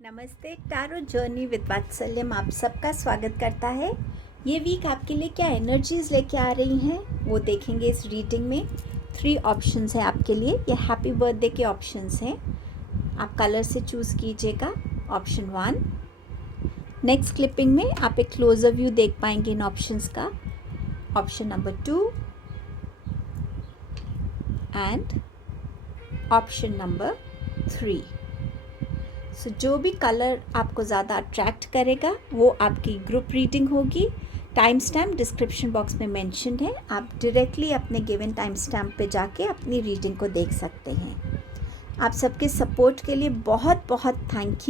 नमस्ते। Tarot journey with वात्सल्यम आप सबका स्वागत करता है। ये वीक आपके लिए क्या एनर्जीज लेके आ रही हैं वो देखेंगे इस रीडिंग में। 3 ऑप्शंस हैं आपके लिए। ये हैप्पी बर्थडे के ऑप्शंस हैं, आप कलर से चूज़ कीजिएगा। ऑप्शन 1। नेक्स्ट क्लिपिंग में आप एक क्लोजर व्यू देख पाएंगे इन ऑप्शंस का। Option number 2 and option number 3। सो जो भी कलर आपको ज़्यादा अट्रैक्ट करेगा वो आपकी ग्रुप रीडिंग होगी। टाइम स्टैम्प डिस्क्रिप्शन बॉक्स में मेंशन है, आप डायरेक्टली अपने गिवन टाइम स्टैम्प पे जाके अपनी रीडिंग को देख सकते हैं। आप सबके सपोर्ट के लिए बहुत बहुत थैंक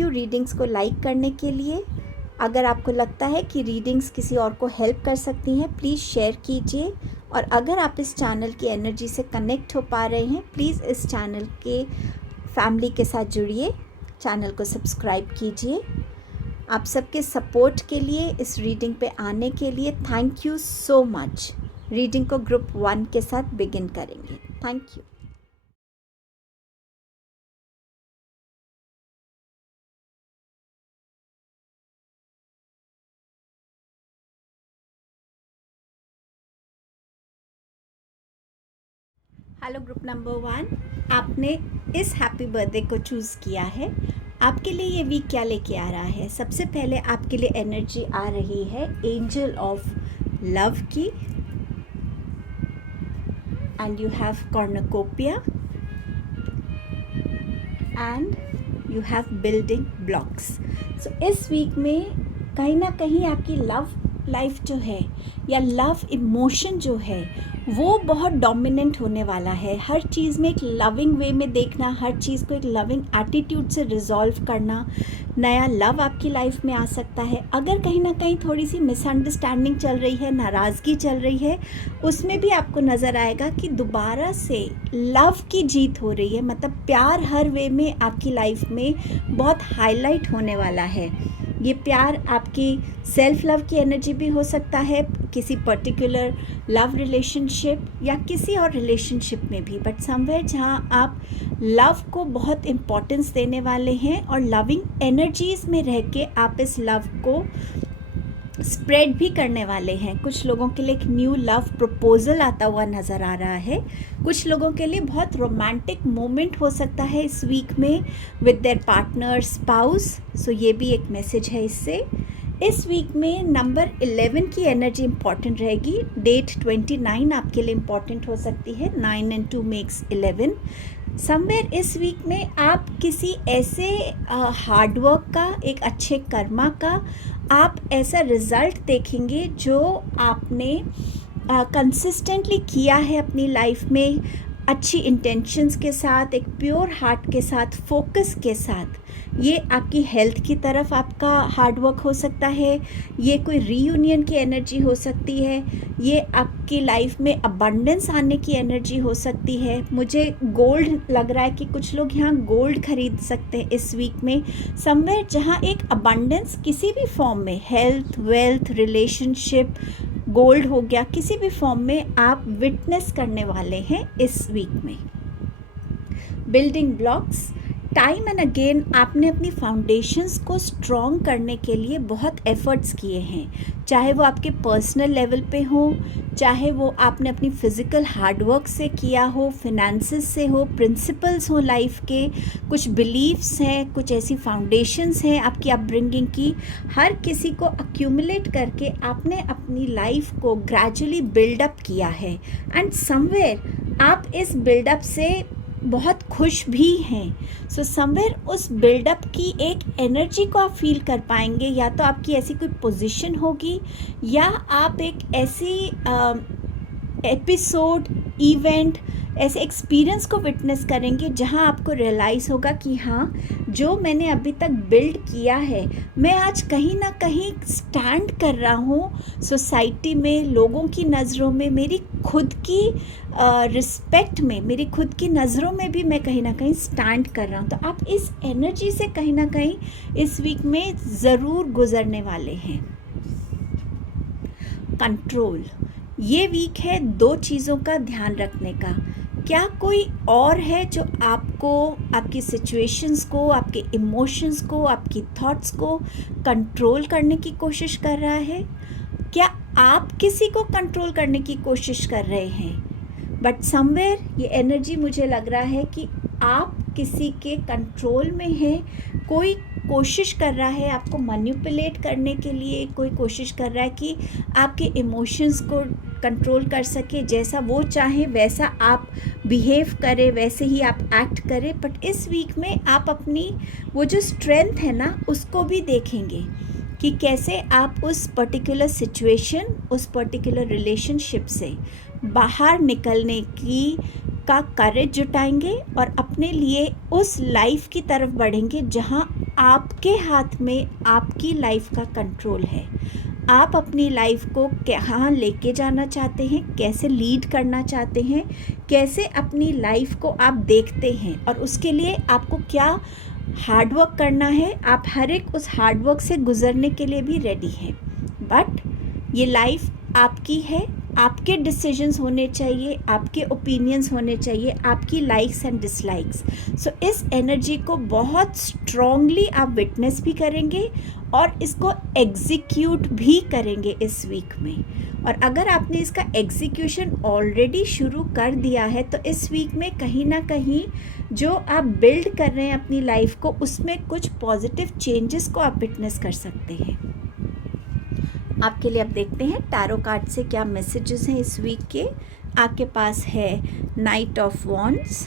यू रीडिंग्स को लाइक करने के लिए। अगर आपको लगता है कि रीडिंग्स किसी और को हेल्प कर सकती हैं प्लीज़ शेयर कीजिए, और अगर आप इस चैनल की एनर्जी से कनेक्ट हो पा रहे हैं प्लीज़ इस चैनल के फैमिली के साथ जुड़िए, चैनल को सब्सक्राइब कीजिए। आप सबके सपोर्ट के लिए, इस रीडिंग पे आने के लिए thank you so much. Reading को ग्रुप 1 के साथ बिगिन करेंगे। Thank you. Hello group number 1, आपने इस हैप्पी बर्थडे को चूज़ किया है। आपके लिए ये वीक क्या लेके आ रहा है? सबसे पहले आपके लिए एनर्जी आ रही है एंजल ऑफ लव की, and you have cornucopia and you have building blocks. So इस वीक में कहीं ना कहीं आपकी लव लाइफ जो है या लव इमोशन जो है वो बहुत डोमिनेंट होने वाला है। हर चीज़ में एक लविंग वे में देखना, हर चीज़ को एक लविंग एटीट्यूड से रिजॉल्व करना, नया लव आपकी लाइफ में आ सकता है। अगर कहीं ना कहीं थोड़ी सी मिसअंडरस्टैंडिंग चल रही है, नाराज़गी चल रही है, उसमें भी आपको नज़र आएगा कि दोबारा से लव की जीत हो रही है। मतलब प्यार हर वे में आपकी लाइफ में बहुत हाईलाइट होने वाला है। ये प्यार आपकी सेल्फ लव की एनर्जी भी हो सकता है, किसी पर्टिकुलर लव रिलेशनशिप या किसी और रिलेशनशिप में भी, बट समवेयर जहाँ आप लव को बहुत इम्पोर्टेंस देने वाले हैं और लविंग एनर्जीज में रह के आप इस लव को स्प्रेड भी करने वाले हैं। कुछ लोगों के लिए एक न्यू लव प्रपोजल आता हुआ नज़र आ रहा है। कुछ लोगों के लिए बहुत रोमांटिक मोमेंट हो सकता है इस वीक में विद देयर पार्टनर, स्पाउस। सो ये भी एक मैसेज है इससे। इस वीक में नंबर 11 की एनर्जी इंपॉर्टेंट रहेगी। डेट 29 आपके लिए इंपॉर्टेंट हो सकती है। 9 and 2 makes 11। समवेयर इस वीक में आप किसी ऐसे हार्डवर्क का, एक अच्छे कर्मा का आप ऐसा रिज़ल्ट देखेंगे जो आपने कंसिस्टेंटली किया है अपनी लाइफ में, अच्छी इंटेंशंस के साथ, एक प्योर हार्ट के साथ, फोकस के साथ। ये आपकी हेल्थ की तरफ आपका हार्डवर्क हो सकता है, ये कोई रीयूनियन की एनर्जी हो सकती है, ये आपकी लाइफ में अबंडेंस आने की एनर्जी हो सकती है। मुझे गोल्ड लग रहा है कि कुछ लोग यहाँ गोल्ड खरीद सकते हैं इस वीक में। समवेयर जहाँ एक अबंडेंस किसी भी फॉर्म में, हेल्थ, वेल्थ, रिलेशनशिप, गोल्ड हो गया, किसी भी फॉर्म में आप विटनेस करने वाले हैं इस वीक में। Building blocks, time and again आपने अपनी फाउंडेशंस को स्ट्रॉन्ग करने के लिए बहुत एफर्ट्स किए हैं, चाहे वो आपके पर्सनल लेवल पे हो, चाहे वो आपने अपनी फिज़िकल हार्डवर्क से किया हो, फिनेंसेस से हो, प्रिंसिपल्स हो लाइफ के, कुछ बिलीव्स हैं, कुछ ऐसी फाउंडेशंस हैं आपकी अपब्रिंगिंग की। हर किसी को अक्यूमुलेट करके आपने अपनी लाइफ को ग्रेजुअली बिल्डअप किया है, एंड समवेयर आप इस बिल्डअप से बहुत खुश भी हैं। सो समवेयर उस बिल्डअप की एक एनर्जी को आप फील कर पाएंगे। या तो आपकी ऐसी कोई पोजीशन होगी या आप एक ऐसी एपिसोड, इवेंट, ऐसे एक्सपीरियंस को विटनेस करेंगे जहां आपको रियलाइज़ होगा कि हाँ, जो मैंने अभी तक बिल्ड किया है, मैं आज कहीं ना कहीं स्टैंड कर रहा हूँ सोसाइटी में, लोगों की नज़रों में, मेरी खुद की रिस्पेक्ट में, मेरी खुद की नज़रों में भी मैं कहीं ना कहीं स्टैंड कर रहा हूँ। तो आप इस एनर्जी से कहीं ना कहीं इस वीक में ज़रूर गुजरने वाले हैं। कंट्रोल, ये वीक है 2 चीज़ों का ध्यान रखने का। क्या कोई और है जो आपको, आपकी सिचुएशंस को, आपके इमोशंस को, आपकी थॉट्स को कंट्रोल करने की कोशिश कर रहा है? क्या आप किसी को कंट्रोल करने की कोशिश कर रहे हैं? बट समवेयर ये एनर्जी मुझे लग रहा है कि आप किसी के कंट्रोल में हैं। कोई कोशिश कर रहा है आपको मैनिपुलेट करने के लिए, कोई कोशिश कर रहा है कि आपके इमोशंस को कंट्रोल कर सके, जैसा वो चाहे वैसा आप बिहेव करें, वैसे ही आप एक्ट करें। बट इस वीक में आप अपनी वो जो स्ट्रेंथ है ना, उसको भी देखेंगे कि कैसे आप उस पर्टिकुलर सिचुएशन, उस पर्टिकुलर रिलेशनशिप से बाहर निकलने की का करेज जुटाएंगे और अपने लिए उस लाइफ की तरफ बढ़ेंगे जहां आपके हाथ में आपकी लाइफ का कंट्रोल है। आप अपनी लाइफ को कहाँ लेके जाना चाहते हैं, कैसे लीड करना चाहते हैं, कैसे अपनी लाइफ को आप देखते हैं, और उसके लिए आपको क्या हार्डवर्क करना है। आप हर एक उस हार्डवर्क से गुजरने के लिए भी रेडी हैं। बट ये लाइफ आपकी है, आपके डिसीजंस होने चाहिए, आपके ओपिनियंस होने चाहिए, आपकी लाइक्स एंड डिसलाइक्स। सो इस एनर्जी को बहुत स्ट्रांगली आप विटनेस भी करेंगे और इसको एग्जीक्यूट भी करेंगे इस वीक में। और अगर आपने इसका एग्जीक्यूशन ऑलरेडी शुरू कर दिया है तो इस वीक में कहीं ना कहीं जो आप बिल्ड कर रहे हैं अपनी लाइफ को, उसमें कुछ पॉजिटिव चेंजेस को आप विटनेस कर सकते हैं। आपके लिए अब देखते हैं टैरो कार्ड से क्या मैसेजेस हैं इस वीक के। आपके पास है नाइट ऑफ वॉन्ड्स,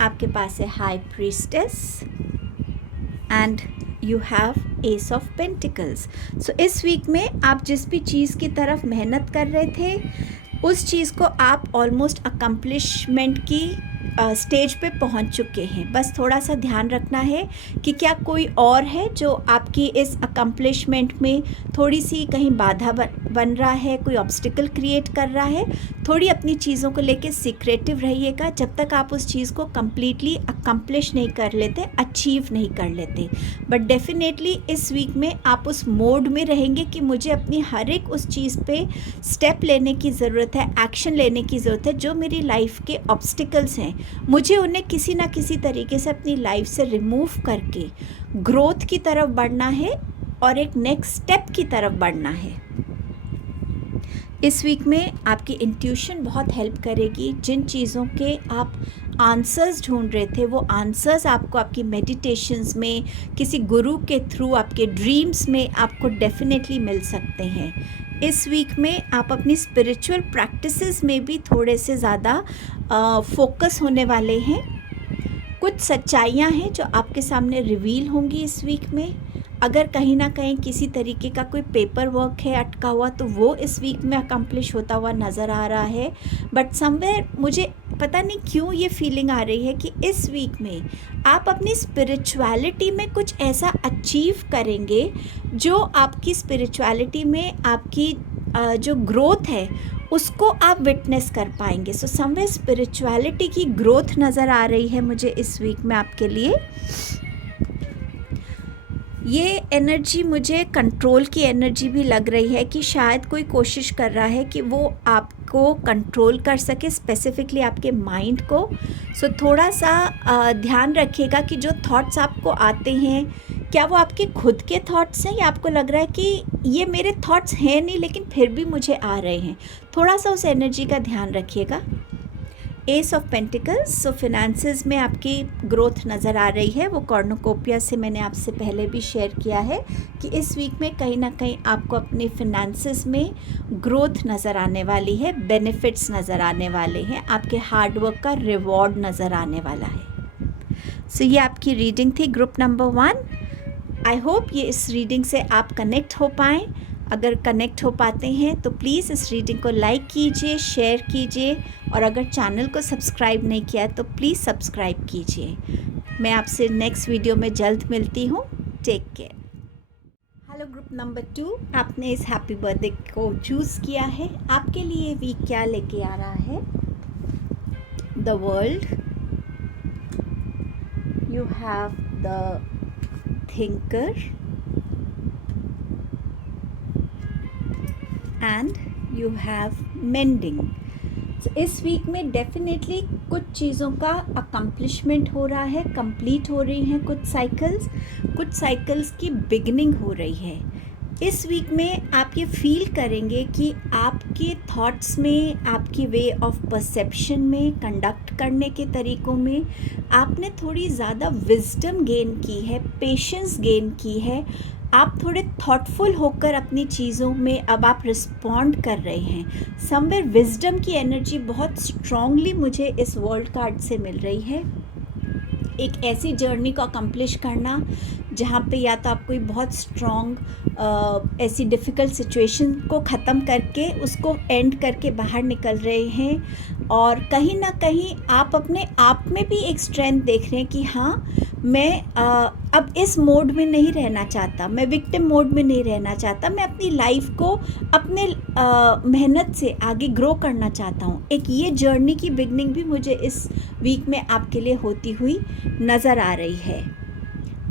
आपके पास है high priestess and you have ace of pentacles. So इस वीक में आप जिस भी चीज़ की तरफ मेहनत कर रहे थे, उस चीज़ को आप ऑलमोस्ट अकम्पलिशमेंट की स्टेज पे पहुंच चुके हैं। बस थोड़ा सा ध्यान रखना है कि क्या कोई और है जो आपकी इस अकम्पलिशमेंट में थोड़ी सी कहीं बाधा बन रहा है, कोई ऑब्स्टिकल क्रिएट कर रहा है। थोड़ी अपनी चीज़ों को लेके सीक्रेटिव रहिएगा जब तक आप उस चीज़ को कम्प्लीटली अकम्पलिश नहीं कर लेते, अचीव नहीं कर लेते। बट डेफिनेटली इस वीक में आप उस मोड में रहेंगे कि मुझे अपनी हर एक उस चीज़ पे स्टेप लेने की ज़रूरत है, एक्शन लेने की ज़रूरत है। जो मेरी लाइफ के ऑब्स्टिकल्स हैं, मुझे उन्हें किसी ना किसी तरीके से अपनी लाइफ से रिमूव करके ग्रोथ की तरफ बढ़ना है और एक नेक्स्ट स्टेप की तरफ बढ़ना है। इस वीक में आपकी इंट्यूशन बहुत हेल्प करेगी। जिन चीज़ों के आप आंसर्स ढूंढ रहे थे, वो आंसर्स आपको आपकी मेडिटेशंस में, किसी गुरु के थ्रू, आपके ड्रीम्स में आपको डेफिनेटली मिल सकते हैं। इस वीक में आप अपनी स्पिरिचुअल प्रैक्टिसेस में भी थोड़े से ज़्यादा फोकस होने वाले हैं। कुछ सच्चाइयाँ हैं जो आपके सामने रिवील होंगी इस वीक में। अगर कहीं ना कहीं किसी तरीके का कोई पेपर वर्क है अटका हुआ, तो वो इस वीक में अकम्प्लिश होता हुआ नज़र आ रहा है। बट समवेयर मुझे पता नहीं क्यों ये फीलिंग आ रही है कि इस वीक में आप अपनी स्पिरिचुअलिटी में कुछ ऐसा अचीव करेंगे जो आपकी स्पिरिचुअलिटी में आपकी जो ग्रोथ है उसको आप विटनेस कर पाएंगे। सो समवेयर स्पिरिचुअलिटी की ग्रोथ नज़र आ रही है मुझे इस वीक में आपके लिए। ये एनर्जी मुझे कंट्रोल की एनर्जी भी लग रही है कि शायद कोई कोशिश कर रहा है कि वो आपको कंट्रोल कर सके, स्पेसिफिकली आपके माइंड को। सो थोड़ा सा ध्यान रखिएगा कि जो थॉट्स आपको आते हैं, क्या वो आपके खुद के थॉट्स हैं या आपको लग रहा है कि ये मेरे थॉट्स हैं नहीं लेकिन फिर भी मुझे आ रहे हैं। थोड़ा सा उस एनर्जी का ध्यान रखिएगा। S of pentacles, so finances में आपकी ग्रोथ नज़र आ रही है। वो कॉर्नुकोपिया से मैंने आपसे पहले भी शेयर किया है कि इस वीक में कहीं ना कहीं आपको अपने फिनेंसेस में ग्रोथ नज़र आने वाली है, बेनिफिट्स नज़र आने वाले हैं, आपके हार्डवर्क का रिवॉर्ड नज़र आने वाला है। सो ये आपकी रीडिंग थी ग्रुप नंबर 1। आई होप ये इस रीडिंग से आप कनेक्ट हो पाएँ। अगर कनेक्ट हो पाते हैं तो प्लीज़ इस रीडिंग को लाइक कीजिए, शेयर कीजिए, और अगर चैनल को सब्सक्राइब नहीं किया तो प्लीज़ सब्सक्राइब कीजिए। मैं आपसे नेक्स्ट वीडियो में जल्द मिलती हूँ। Take care. Hello group number 2, आपने इस हैप्पी बर्थडे को चूज़ किया है। आपके लिए वीक क्या लेके आ रहा है? The world, you have the thinker, and you have mending. So, इस वीक में डेफिनेटली कुछ चीज़ों का अकम्पलिशमेंट हो रहा है, कंप्लीट हो रही हैं कुछ साइकिल्स की बिगनिंग हो रही है. इस वीक में आप ये फील करेंगे कि आपके थॉट्स में, आपकी वे ऑफ परसेप्शन में, कंडक्ट करने के तरीक़ों में आपने थोड़ी ज़्यादा विजडम गेन की है, पेशेंस गेन की है. आप थोड़े थॉटफुल होकर अपनी चीज़ों में अब आप रिस्पॉन्ड कर रहे हैं. समवेयर विजडम की एनर्जी बहुत स्ट्रांगली मुझे इस वर्ल्ड कार्ड से मिल रही है. एक ऐसी जर्नी को अकम्प्लिश करना जहाँ पे या तो आप कोई बहुत स्ट्रॉन्ग ऐसी डिफ़िकल्ट सिचुएशन को ख़त्म करके उसको एंड करके बाहर निकल रहे हैं, और कहीं ना कहीं आप अपने आप में भी एक स्ट्रेंथ देख रहे हैं कि हाँ, मैं अब इस मोड में नहीं रहना चाहता, मैं विक्टिम मोड में नहीं रहना चाहता, मैं अपनी लाइफ को अपने मेहनत से आगे ग्रो करना चाहता हूँ. एक ये जर्नी की बिगनिंग भी मुझे इस वीक में आपके लिए होती हुई नज़र आ रही है.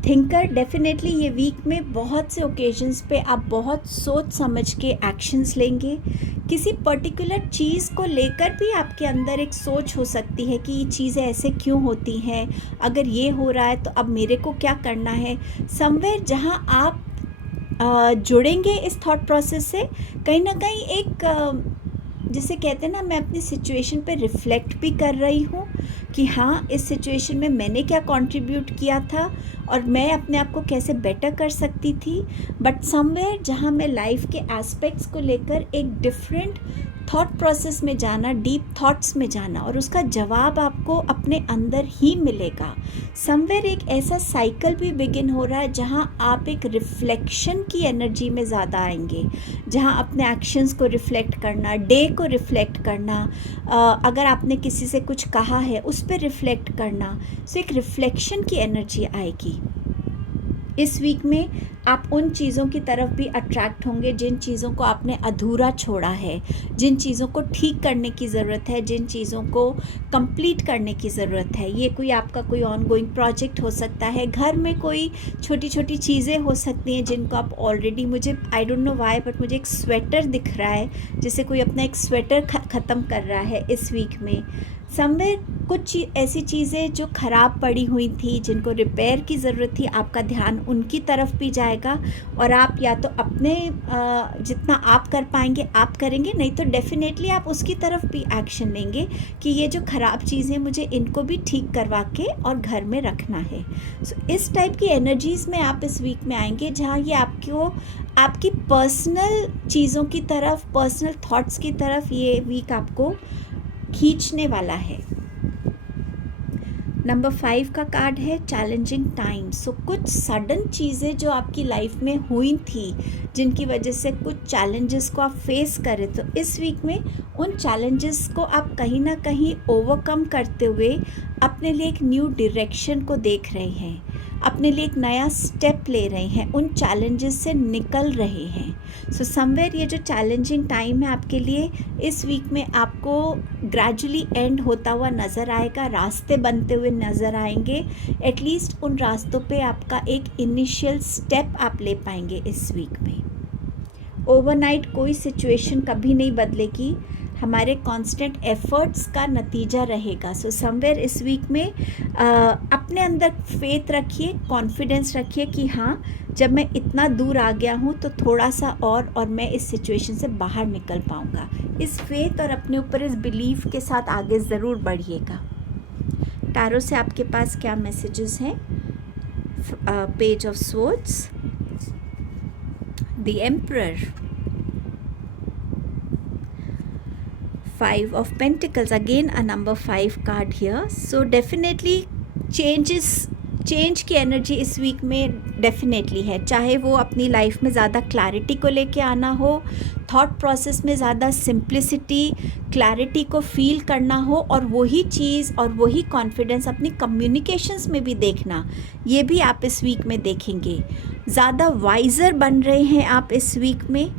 थिंकर, डेफिनेटली ये वीक में बहुत से ओकेजन्स पे आप बहुत सोच समझ के एक्शंस लेंगे. किसी पर्टिकुलर चीज़ को लेकर भी आपके अंदर एक सोच हो सकती है कि ये चीज़ें ऐसे क्यों होती हैं, अगर ये हो रहा है तो अब मेरे को क्या करना है. समवेयर जहाँ आप जुड़ेंगे इस थॉट प्रोसेस से, कहीं ना कहीं एक जिसे कहते हैं ना, मैं अपनी सिचुएशन पे रिफ़्लेक्ट भी कर रही हूँ कि हाँ, इस सिचुएशन में मैंने क्या कंट्रीब्यूट किया था और मैं अपने आप को कैसे बेटर कर सकती थी. बट समवेयर जहाँ मैं लाइफ के एस्पेक्ट्स को लेकर एक डिफरेंट थॉट प्रोसेस में जाना, डीप थॉट्स में जाना, और उसका जवाब आपको अपने अंदर ही मिलेगा. समवेयर एक ऐसा साइकिल भी बिगिन हो रहा है जहाँ आप एक रिफ्लेक्शन की एनर्जी में ज़्यादा आएंगे, जहाँ अपने एक्शंस को रिफ़्लेक्ट करना, डे को रिफ़्लेक्ट करना, अगर आपने किसी से कुछ कहा है उस पर रिफ़्लेक्ट करना. सो एक रिफ़्लेक्शन की एनर्जी आएगी. इस वीक में आप उन चीज़ों की तरफ भी अट्रैक्ट होंगे जिन चीज़ों को आपने अधूरा छोड़ा है, जिन चीज़ों को ठीक करने की ज़रूरत है, जिन चीज़ों को कंप्लीट करने की ज़रूरत है. ये कोई आपका कोई ऑनगोइंग प्रोजेक्ट हो सकता है, घर में कोई छोटी छोटी चीज़ें हो सकती हैं जिनको आप ऑलरेडी, मुझे I don't know why but मुझे एक स्वेटर दिख रहा है, जैसे कोई अपना एक स्वेटर ख़त्म कर रहा है इस वीक में. समवेयर कुछ ऐसी चीज़ें जो ख़राब पड़ी हुई थी, जिनको रिपेयर की ज़रूरत थी, आपका ध्यान उनकी तरफ भी जाएगा, और आप या तो अपने जितना आप कर पाएंगे आप करेंगे, नहीं तो डेफिनेटली आप उसकी तरफ भी एक्शन लेंगे कि ये जो ख़राब चीज़ें मुझे इनको भी ठीक करवा के और घर में रखना है. सो इस टाइप की एनर्जीज़ में आप इस वीक में आएंगे जहाँ ये आपको आपकी पर्सनल चीज़ों की तरफ, पर्सनल थॉट्स की तरफ ये वीक आपको खींचने वाला है. नंबर 5 का कार्ड है चैलेंजिंग टाइम. सो कुछ सडन चीज़ें जो आपकी लाइफ में हुई थी, जिनकी वजह से कुछ चैलेंजेस को आप फेस करें, तो इस वीक में उन चैलेंजेस को आप कहीं ना कहीं ओवरकम करते हुए अपने लिए एक न्यू डायरेक्शन को देख रहे हैं, अपने लिए एक नया स्टेप ले रहे हैं, उन चैलेंजेस से निकल रहे हैं. सो समवेयर ये जो चैलेंजिंग टाइम है आपके लिए इस वीक में आपको ग्रेजुअली एंड होता हुआ नज़र आएगा, रास्ते बनते हुए नज़र आएंगे. एटलीस्ट उन रास्तों पे आपका एक इनिशियल स्टेप आप ले पाएंगे इस वीक में. ओवरनाइट कोई सिचुएशन कभी नहीं बदलेगी, हमारे कांस्टेंट एफर्ट्स का नतीजा रहेगा. सो समवेयर इस वीक में अपने अंदर फेथ रखिए, कॉन्फिडेंस रखिए कि हाँ, जब मैं इतना दूर आ गया हूँ तो थोड़ा सा और मैं इस सिचुएशन से बाहर निकल पाऊँगा. इस फेथ और अपने ऊपर इस बिलीफ के साथ आगे ज़रूर बढ़िएगा. टैरो से आपके पास क्या मैसेजेस हैं? Page of swords, the emperor, 5 of Pentacles, again a number 5 card here. So definitely change की एनर्जी इस वीक में डेफिनेटली है, चाहे वो अपनी लाइफ में ज़्यादा क्लैरिटी को लेके आना हो, थॉट प्रोसेस में ज़्यादा सिंप्लिसिटी, क्लैरिटी को फील करना हो, और वही चीज़ और वही कॉन्फिडेंस अपनी कम्युनिकेशंस में भी देखना, ये भी आप इस वीक में देखेंगे. ज़्यादा वाइज़र बन रहे हैं आप इस वीक में.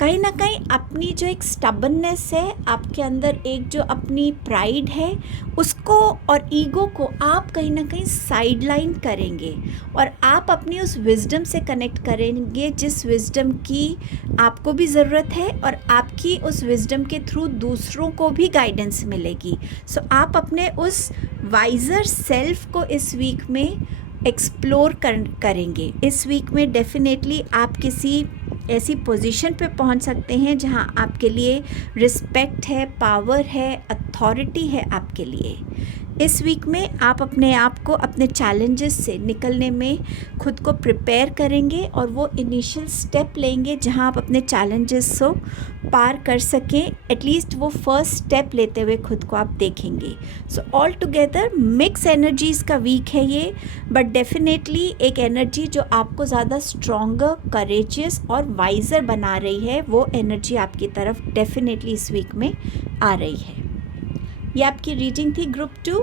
कहीं ना कहीं अपनी जो एक स्टबननेस है आपके अंदर, एक जो अपनी प्राइड है, उसको और ईगो को आप कहीं ना कहीं साइडलाइन करेंगे, और आप अपनी उस विजडम से कनेक्ट करेंगे जिस विजडम की आपको भी ज़रूरत है है और आपकी उस विजडम के थ्रू दूसरों को भी गाइडेंस मिलेगी. सो आप अपने उस वाइजर सेल्फ को इस वीक में एक्सप्लोर करेंगे. इस वीक में डेफिनेटली आप किसी ऐसी पोजीशन पे पहुंच सकते हैं जहां आपके लिए रिस्पेक्ट है, पावर है, अथॉरिटी है आपके लिए. इस वीक में आप अपने आप को अपने चैलेंजेस से निकलने में खुद को प्रिपेयर करेंगे और वो इनिशियल स्टेप लेंगे जहां आप अपने चैलेंजेस को पार कर सकें. एटलीस्ट वो फर्स्ट स्टेप लेते हुए खुद को आप देखेंगे. So all together mix energies का वीक है ये, बट डेफिनेटली एक एनर्जी जो आपको ज़्यादा स्ट्रॉन्गर, करेजियस और वाइजर बना रही है, वो एनर्जी आपकी तरफ डेफिनेटली इस वीक में आ रही है. ये आपकी रीडिंग थी ग्रुप 2.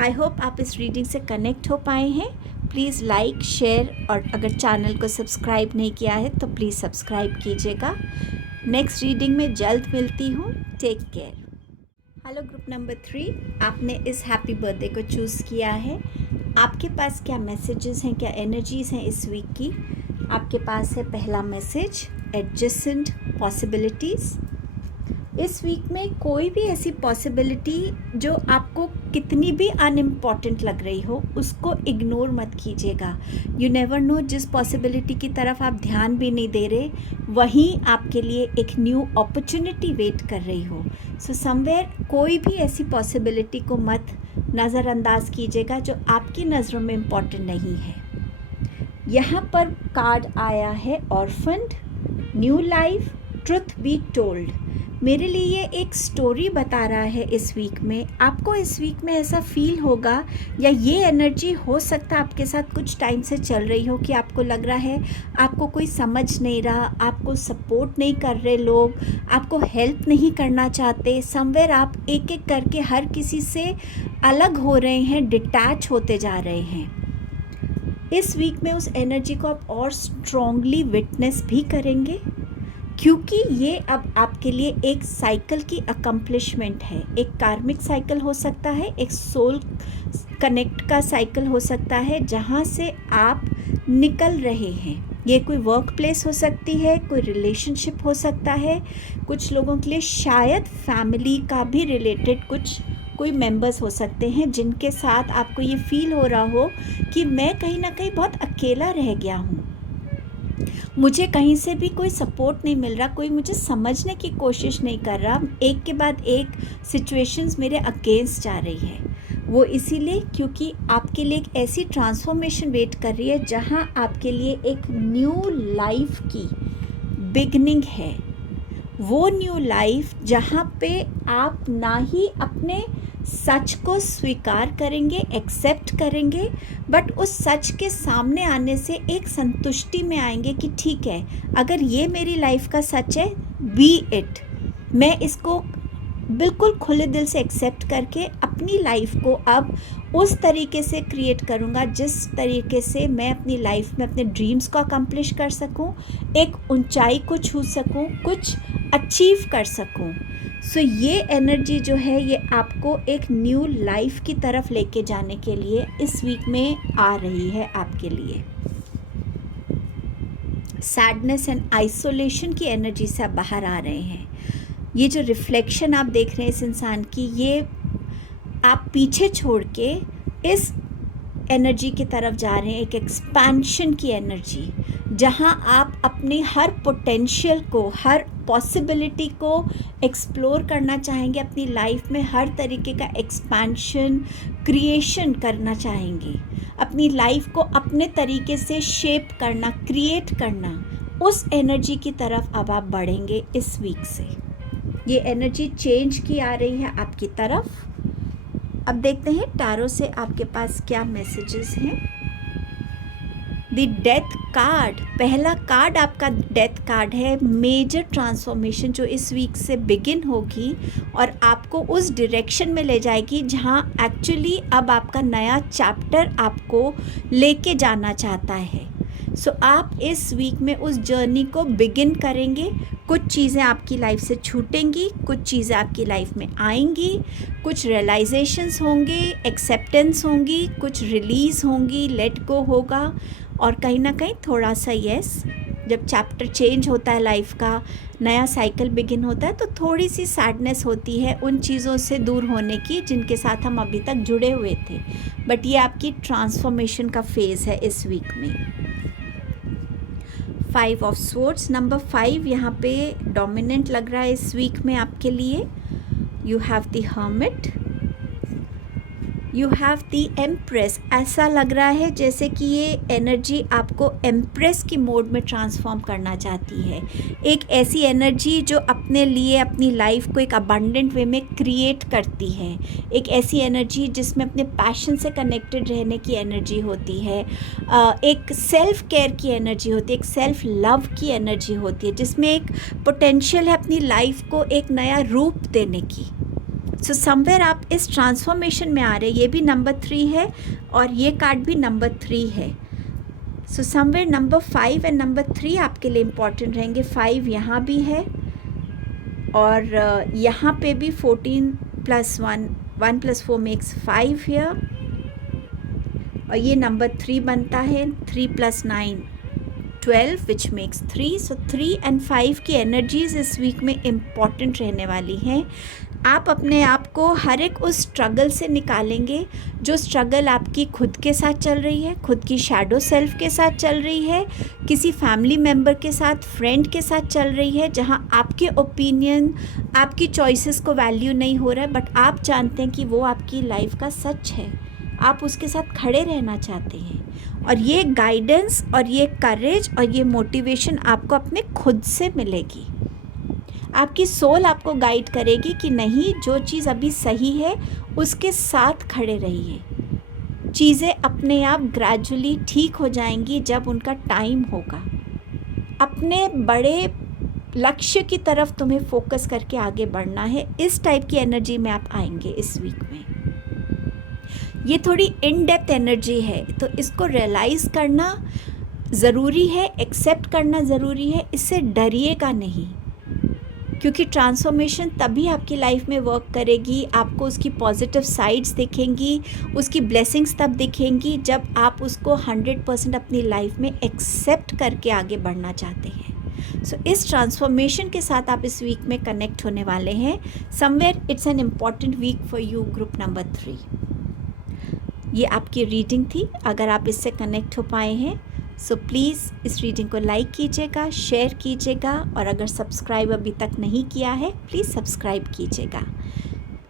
आई होप आप इस रीडिंग से कनेक्ट हो पाए हैं. प्लीज़ लाइक, शेयर और अगर चैनल को सब्सक्राइब नहीं किया है तो प्लीज़ सब्सक्राइब कीजिएगा. नेक्स्ट रीडिंग में जल्द मिलती हूँ. Take care. Hello group number 3, आपने इस हैप्पी बर्थडे को चूज़ किया है. आपके पास क्या मैसेजेस हैं, क्या एनर्जीज़ हैं इस वीक की? आपके पास है पहला मैसेज, एडजेसेंट पॉसिबिलिटीज़. इस वीक में कोई भी ऐसी पॉसिबिलिटी जो आपको कितनी भी अनइम्पॉर्टेंट लग रही हो, उसको इग्नोर मत कीजिएगा. यू नेवर नो, जिस पॉसिबिलिटी की तरफ आप ध्यान भी नहीं दे रहे, वहीं आपके लिए एक न्यू अपॉर्चुनिटी वेट कर रही हो. सो समवेयर कोई भी ऐसी पॉसिबिलिटी को मत नज़रअंदाज कीजिएगा जो आपकी नज़रों में इम्पॉर्टेंट नहीं है. यहाँ पर कार्ड आया है orphaned, new life, truth be told. मेरे लिए ये एक स्टोरी बता रहा है इस वीक में. आपको इस वीक में ऐसा फील होगा या ये एनर्जी हो सकता है आपके साथ कुछ टाइम से चल रही हो कि आपको लग रहा है आपको कोई समझ नहीं रहा, आपको सपोर्ट नहीं कर रहे लोग, आपको हेल्प नहीं करना चाहते. समवेयर आप एक एक करके हर किसी से अलग हो रहे हैं, डिटैच होते जा रहे हैं. इस वीक में उस एनर्जी को आप और स्ट्रॉन्गली विटनेस भी करेंगे, क्योंकि ये अब आपके लिए एक साइकिल की अकम्प्लिशमेंट है. एक कार्मिक साइकिल हो सकता है, एक सोल कनेक्ट का साइकिल हो सकता है, जहाँ से आप निकल रहे हैं. ये कोई वर्क प्लेस हो सकती है, कोई रिलेशनशिप हो सकता है, कुछ लोगों के लिए शायद फैमिली का भी रिलेटेड कोई मेंबर्स हो सकते हैं जिनके साथ आपको ये फील हो रहा हो कि मैं कहीं ना कहीं बहुत अकेला रह गया हूँ, मुझे कहीं से भी कोई सपोर्ट नहीं मिल रहा, कोई मुझे समझने की कोशिश नहीं कर रहा, एक के बाद एक सिचुएशंस मेरे अगेंस्ट जा रही है. वो इसीलिए क्योंकि आपके लिए एक ऐसी ट्रांसफॉर्मेशन वेट कर रही है जहां आपके लिए एक न्यू लाइफ की बिगनिंग है. वो न्यू लाइफ जहां पे आप ना ही अपने सच को स्वीकार करेंगे, एक्सेप्ट करेंगे, बट उस सच के सामने आने से एक संतुष्टि में आएंगे कि ठीक है, अगर ये मेरी लाइफ का सच है, बी इट. मैं इसको बिल्कुल खुले दिल से एक्सेप्ट करके अपनी लाइफ को अब उस तरीके से क्रिएट करूँगा जिस तरीके से मैं अपनी लाइफ में अपने ड्रीम्स को अकम्प्लिश कर सकूँ, एक ऊंचाई को छू सकूँ, कुछ अचीव कर सकूँ. सो ये एनर्जी जो है ये आपको एक न्यू लाइफ की तरफ लेके जाने के लिए इस वीक में आ रही है आपके लिए. सैडनेस एंड आइसोलेशन की एनर्जी से आप बाहर आ रहे हैं. ये जो रिफ्लेक्शन आप देख रहे हैं इस इंसान की, ये आप पीछे छोड़ के इस एनर्जी की तरफ जा रहे हैं, एक एक्सपेंशन की एनर्जी, जहां आप अपनी हर पोटेंशियल को, हर पॉसिबिलिटी को एक्सप्लोर करना चाहेंगे. अपनी लाइफ में हर तरीके का एक्सपेंशन, क्रिएशन करना चाहेंगे. अपनी लाइफ को अपने तरीके से शेप करना, क्रिएट करना, उस एनर्जी की तरफ अब आप बढ़ेंगे इस वीक से. ये एनर्जी चेंज की आ रही है आपकी तरफ. अब देखते हैं टारो से आपके पास क्या मैसेजेस हैं. द डेथ कार्ड, पहला कार्ड आपका डेथ कार्ड है. मेजर ट्रांसफॉर्मेशन जो इस वीक से बिगिन होगी और आपको उस डायरेक्शन में ले जाएगी जहां एक्चुअली अब आपका नया चैप्टर आपको लेके जाना चाहता है. सो आप इस वीक में उस जर्नी को बिगिन करेंगे. कुछ चीज़ें आपकी लाइफ से छूटेंगी, कुछ चीज़ें आपकी लाइफ में आएंगी, कुछ रियलाइजेशंस होंगे, एक्सेप्टेंस होंगी, कुछ रिलीज़ होंगी, लेट गो होगा और कहीं ना कहीं थोड़ा सा यस जब चैप्टर चेंज होता है लाइफ का, नया साइकिल बिगिन होता है, तो थोड़ी सी सैडनेस होती है उन चीज़ों से दूर होने की जिनके साथ हम अभी तक जुड़े हुए थे, बट ये आपकी ट्रांसफॉर्मेशन का फेज़ है इस वीक में। 5 ऑफ स्वॉर्ड्स, नंबर 5 यहाँ पे डोमिनेंट लग रहा है इस वीक में आपके लिए। You have the hermit, you have the empress. ऐसा लग रहा है जैसे कि ये एनर्जी आपको एम्प्रेस की मोड में ट्रांसफॉर्म करना चाहती है। एक ऐसी एनर्जी जो अपने लिए अपनी लाइफ को एक अबंडेंट वे में क्रिएट करती है, एक ऐसी एनर्जी जिसमें अपने पैशन से कनेक्टेड रहने की एनर्जी होती है, एक सेल्फ केयर की एनर्जी होती है, एक सेल्फ लव की एनर्जी होती है, जिसमें एक पोटेंशियल है अपनी लाइफ को एक नया रूप देने की। सो समवेयर आप इस ट्रांसफॉर्मेशन में आ रहे हैं। ये भी नंबर 3 है और ये कार्ड भी नंबर 3 है। So somewhere number 5 and number 3 आपके लिए इम्पॉर्टेंट रहेंगे। 5 यहाँ भी है और यहाँ पे भी 14 + 1, 1 + 4 मेक्स 5 हियर, और ये नंबर 3 बनता है। 3 + 9 12 विच मेक्स 3। सो 3 एंड 5 की एनर्जीज इस वीक में इम्पॉर्टेंट रहने वाली हैं। आप अपने आप को हर एक उस स्ट्रगल से निकालेंगे जो स्ट्रगल आपकी खुद के साथ चल रही है, खुद की शैडो सेल्फ के साथ चल रही है, किसी फैमिली मेम्बर के साथ, फ्रेंड के साथ चल रही है, जहां आपके ओपिनियन, आपकी चॉइसेस को वैल्यू नहीं हो रहा है, बट आप जानते हैं कि वो आपकी लाइफ का सच है, आप उसके साथ खड़े रहना चाहते हैं। और ये गाइडेंस और ये करेज और ये मोटिवेशन आपको अपने खुद से मिलेगी। आपकी सोल आपको गाइड करेगी कि नहीं, जो चीज़ अभी सही है उसके साथ खड़े रहिए। चीज़ें अपने आप ग्रेजुअली ठीक हो जाएंगी जब उनका टाइम होगा। अपने बड़े लक्ष्य की तरफ तुम्हें फोकस करके आगे बढ़ना है। इस टाइप की एनर्जी में आप आएंगे इस वीक में। ये थोड़ी इन डेप्थ एनर्जी है, तो इसको रियलाइज़ करना ज़रूरी है, एक्सेप्ट करना ज़रूरी है। इससे डरिएगा नहीं, क्योंकि ट्रांसफॉर्मेशन तभी आपकी लाइफ में वर्क करेगी, आपको उसकी पॉजिटिव साइड्स दिखेंगी, उसकी ब्लेसिंग्स तब दिखेंगी जब आप उसको 100% अपनी लाइफ में एक्सेप्ट करके आगे बढ़ना चाहते हैं। सो इस ट्रांसफॉर्मेशन के साथ आप इस वीक में कनेक्ट होने वाले हैं। Somewhere it's an important week for you, group number 3। ये आपकी रीडिंग थी। अगर आप इससे कनेक्ट हो पाए हैं सो प्लीज़ इस रीडिंग को लाइक कीजिएगा, शेयर कीजिएगा, और अगर सब्सक्राइब अभी तक नहीं किया है प्लीज़ सब्सक्राइब कीजिएगा।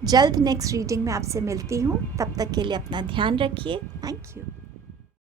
जल्द नेक्स्ट रीडिंग में आपसे मिलती हूँ। तब तक के लिए अपना ध्यान रखिए। Thank you.